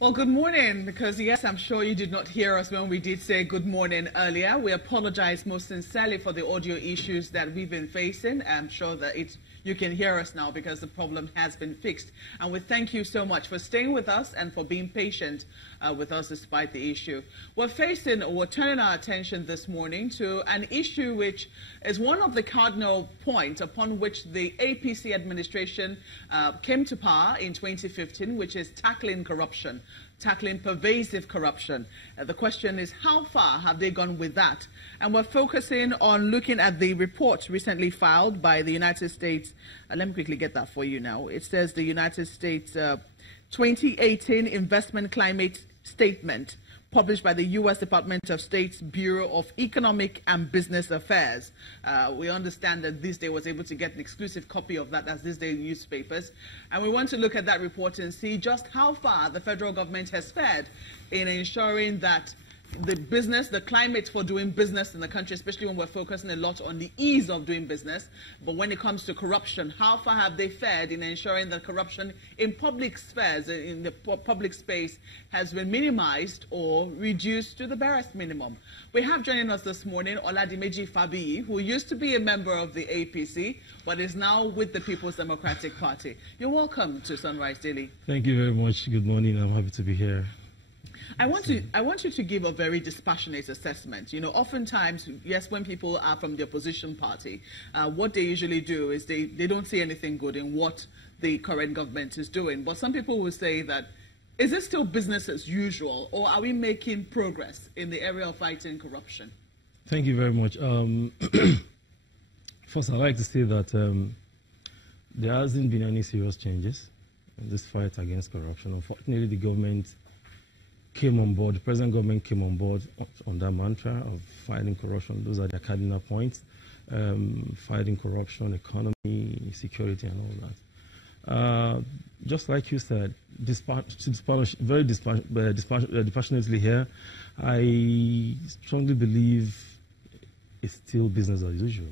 Well, good morning, because yes, I'm sure you did not hear us when we did say good morning earlier. We apologize most sincerely for the audio issues that we've been facing. I'm sure that you can hear us now because the problem has been fixed. And we thank you so much for staying with us and for being patient with us despite the issue. We're turning our attention this morning to an issue which is one of the cardinal points upon which the APC administration came to power in 2015, which is tackling corruption. Tackling pervasive corruption. The question is, how far have they gone with that? And we're focusing on looking at the report recently filed by the United States. Let me quickly get that for you now. It says the United States 2018 Investment Climate Statement, published by the U.S. Department of State's Bureau of Economic and Business Affairs. We understand that This Day was able to get an exclusive copy of that as This Day newspapers. And we want to look at that report and see just how far the federal government has fared in ensuring that the climate for doing business in the country, especially when we're focusing a lot on the ease of doing business, but when it comes to corruption, how far have they fared in ensuring that corruption in public spheres, in the public space, has been minimized or reduced to the barest minimum? We have joining us this morning Fabiyi, who used to be a member of the APC, but is now with the People's Democratic Party. You're welcome to Sunrise Daily. Thank you very much. Good morning. I'm happy to be here. I want you to give a very dispassionate assessment. You know, oftentimes, yes, when people are from the opposition party, what they usually do is they don't see anything good in what the current government is doing. But some people will say that, is it still business as usual, or are we making progress in the area of fighting corruption? Thank you very much. First, I'd like to say that there hasn't been any serious changes in this fight against corruption. Unfortunately, the government came on board, the present government came on board on that mantra of fighting corruption. Those are their cardinal points. Fighting corruption, economy, security, and all that. Just like you said, very dispassionately here, I strongly believe it's still business as usual.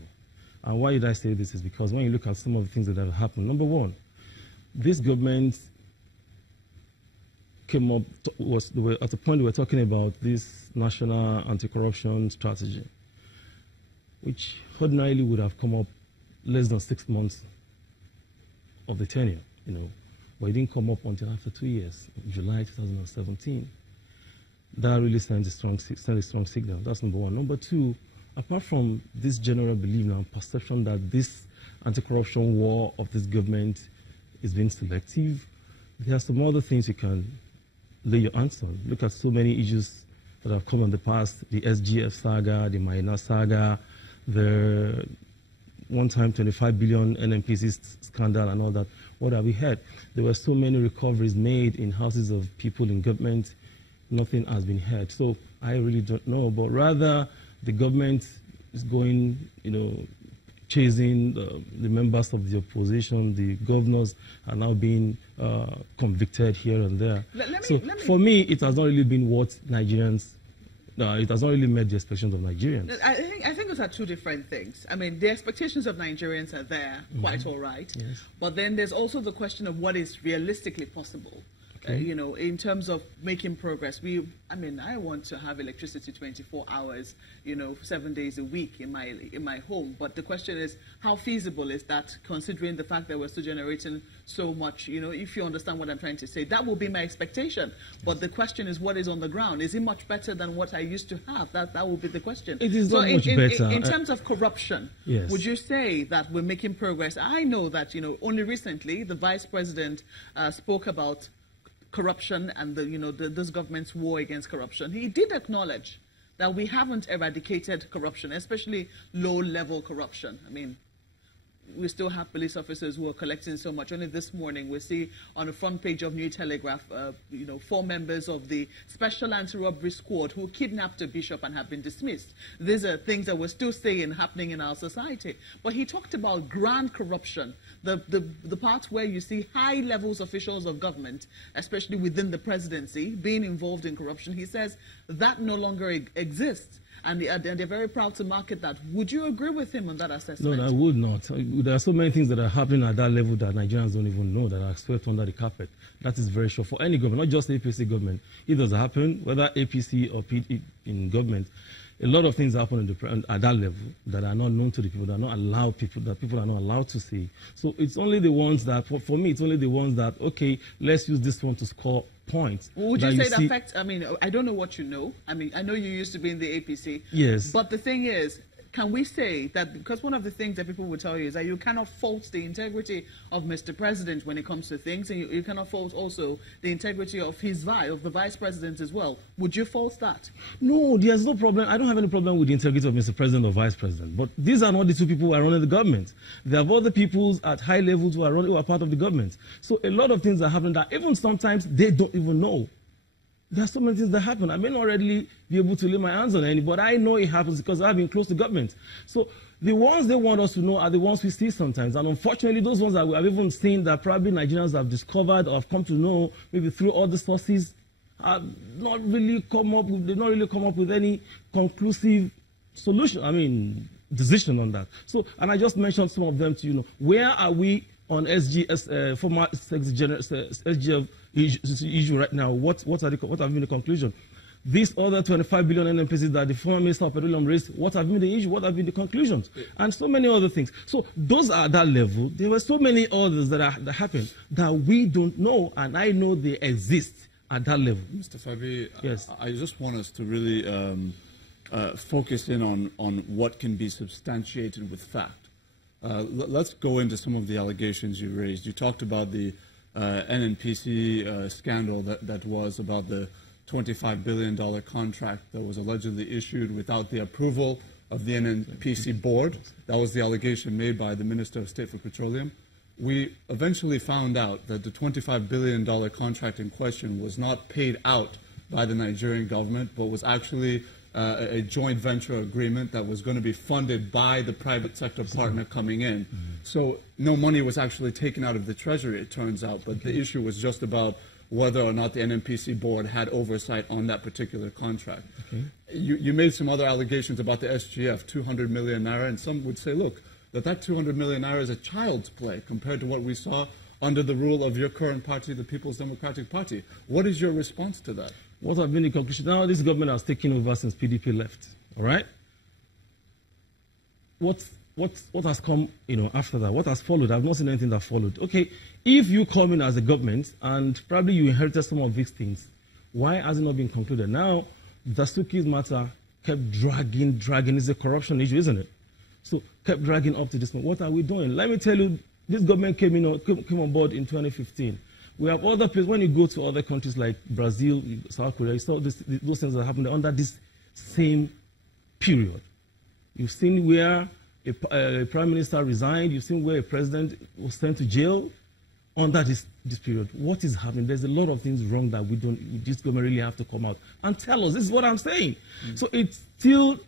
And why did I say this is because when you look at some of the things that have happened, number one, this government came up, at the point we were talking about this national anti-corruption strategy, which ordinarily would have come up less than 6 months of the tenure, but it didn't come up until after 2 years, in July 2017. That really sends a strong signal. That's number one. Number two, apart from this general belief and perception that this anti-corruption war of this government is being selective, there are some other things you can lay your hands on. Look at so many issues that have come in the past, the SGF saga, the Minor saga, the one-time 25 billion NNPC scandal and all that. What have we had? There were so many recoveries made in houses of people in government. Nothing has been heard. So I really don't know, but rather the government is going, chasing the members of the opposition. The governors are now being convicted here and there. For me, it has not really been what Nigerians, it has not really met the expectations of Nigerians. I think those are two different things. I mean, the expectations of Nigerians are there, quite all right. Yes. But then there's also the question of what is realistically possible. Okay. In terms of making progress, I want to have electricity 24 hours, 7 days a week in my home. But the question is, how feasible is that, considering the fact that we're still generating so much? If you understand what I'm trying to say, that will be my expectation. But the question is, what is on the ground? Is it much better than what I used to have? That will be the question. It is not much better. In terms of corruption, yes, would you say that we're making progress? I know that only recently the Vice President spoke about corruption and this government's war against corruption. He did acknowledge that we haven't eradicated corruption, especially low-level corruption. I mean, we still have police officers who are collecting so much. Only this morning we see on the front page of New Telegraph, 4 members of the Special Anti-Robbery Squad who kidnapped a bishop and have been dismissed. These are things that we're still seeing happening in our society. But he talked about grand corruption, the part where you see high levels officials of government, especially within the presidency, being involved in corruption. He says that no longer exists. and they're very proud to market that. Would you agree with him on that assessment? No, I would not. There are so many things that are happening at that level that Nigerians don't even know, that are swept under the carpet. That is very sure for any government, not just APC government. It does happen, whether APC or PD in government. A lot of things happen at that level that are not known to the people, that are not allowed people, that people are not allowed to see. So it's only the ones that, for me, it's only the ones that, okay, let's use this one to score points. Would you say it affects, I mean, I don't know what you know. I mean, I know you used to be in the APC. Yes. But the thing is, can we say that, because one of the things that people will tell you is that you cannot fault the integrity of Mr. President when it comes to things, and you cannot fault also the integrity of the vice president as well. Would you fault that? No, there's no problem. I don't have any problem with the integrity of Mr. President or vice president. But these are not the two people who are running the government. There are other people at high levels who are part of the government. So a lot of things are happening that even sometimes they don't even know. There are so many things that happen. I may not readily be able to lay my hands on any, but I know it happens because I've been close to government. So the ones they want us to know are the ones we see sometimes. And unfortunately, those ones that we have even seen that probably Nigerians have discovered or have come to know, maybe through other sources, have not really come up with any conclusive solution, decision on that. So, and I just mentioned some of them to you. Where are we on former SGF issue right now? What have been the conclusion? These other 25 billion NNPCs that the former Minister of Petroleum raised, what have been the issue? What have been the conclusions? And so many other things. So those are at that level. There were so many others that happened that we don't know, and I know they exist at that level. Mr. Fabiyi, yes. I just want us to really focus in on what can be substantiated with fact. Let's go into some of the allegations you raised. You talked about the NNPC scandal that was about the $25 billion contract that was allegedly issued without the approval of the NNPC board. That was the allegation made by the Minister of State for Petroleum. We eventually found out that the $25 billion contract in question was not paid out by the Nigerian government, but was actually a joint venture agreement that was going to be funded by the private sector partner coming in. So no money was actually taken out of the treasury, it turns out, but the issue was just about whether or not the NNPC board had oversight on that particular contract. You made some other allegations about the SGF, 200 million naira, and some would say, look, that 200 million naira is a child's play compared to what we saw under the rule of your current party, the People's Democratic Party. What is your response to that? What have been the conclusion? Now this government has taken over since PDP left, all right? What has come, after that? What has followed? I've not seen anything that followed. Okay, if you come in as a government and probably you inherited some of these things, why has it not been concluded? Now, the Suki's matter kept dragging. It's a corruption issue, isn't it? So kept dragging up to this point. What are we doing? Let me tell you, this government came on board in 2015. We have other places. When you go to other countries like Brazil, South Korea, you saw those things that happened under this same period. You've seen where a prime minister resigned. You've seen where a president was sent to jail under this period. What is happening? There's a lot of things wrong that this government really have to come out and tell us. This is what I'm saying. So it's still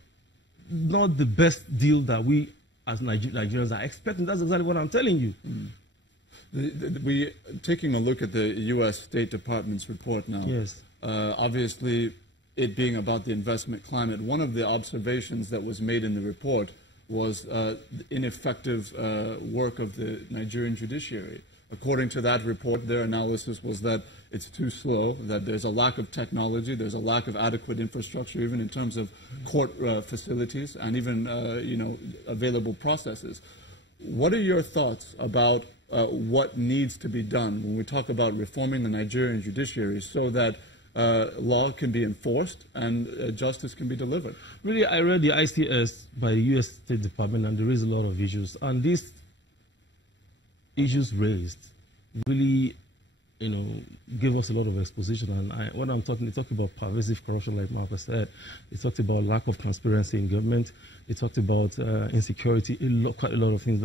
not the best deal that we as Nigerians are expecting. That's exactly what I'm telling you. Taking a look at the U.S. State Department's report now, yes. Obviously it being about the investment climate, one of the observations that was made in the report was the ineffective work of the Nigerian judiciary. According to that report, their analysis was that it's too slow, that there's a lack of technology, there's a lack of adequate infrastructure, even in terms of court facilities and even available processes. What are your thoughts about what needs to be done when we talk about reforming the Nigerian judiciary so that law can be enforced and justice can be delivered? Really, I read the ICS by the U.S. State Department, and there is a lot of issues. And these issues raised really, gave us a lot of exposition. And when I'm talking, they talk about pervasive corruption, like Marcus said. They talked about lack of transparency in government. They talked about insecurity, quite a lot of things,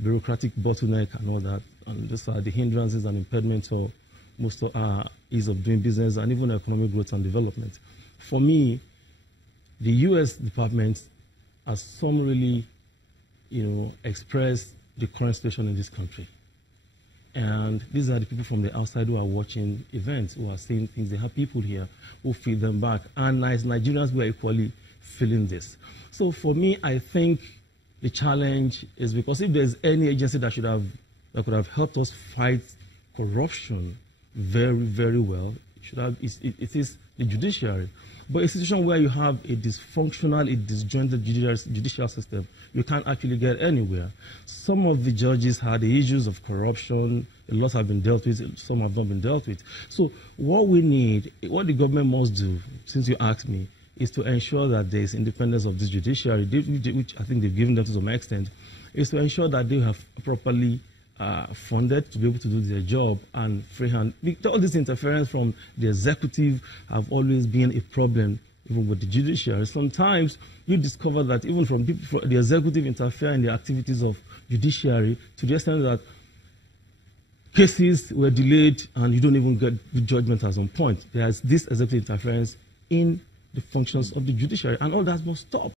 bureaucratic bottleneck and all that. And these are the hindrances and impediments of most of our ease of doing business and even economic growth and development. For me, the U.S. Department has summarily, expressed the current situation in this country. And these are the people from the outside who are watching events, who are seeing things. They have people here who feed them back. And as Nigerians, we are equally filling this. So for me, I think the challenge is because if there's any agency that could have helped us fight corruption very, very well, it is the judiciary. But a situation where you have a dysfunctional, a disjointed judicial system, you can't actually get anywhere. Some of the judges had the issues of corruption. A lot have been dealt with. Some have not been dealt with. So what we need, what the government must do, since you asked me, is to ensure that there is independence of this judiciary, which I think they've given them to some extent, is to ensure that they have properly funded to be able to do their job and freehand. All this interference from the executive have always been a problem, even with the judiciary. Sometimes you discover that even from the executive interfere in the activities of judiciary to the extent that cases were delayed and you don't even get the judgment as on point. There's this executive interference in the functions of the judiciary, and all that must stop.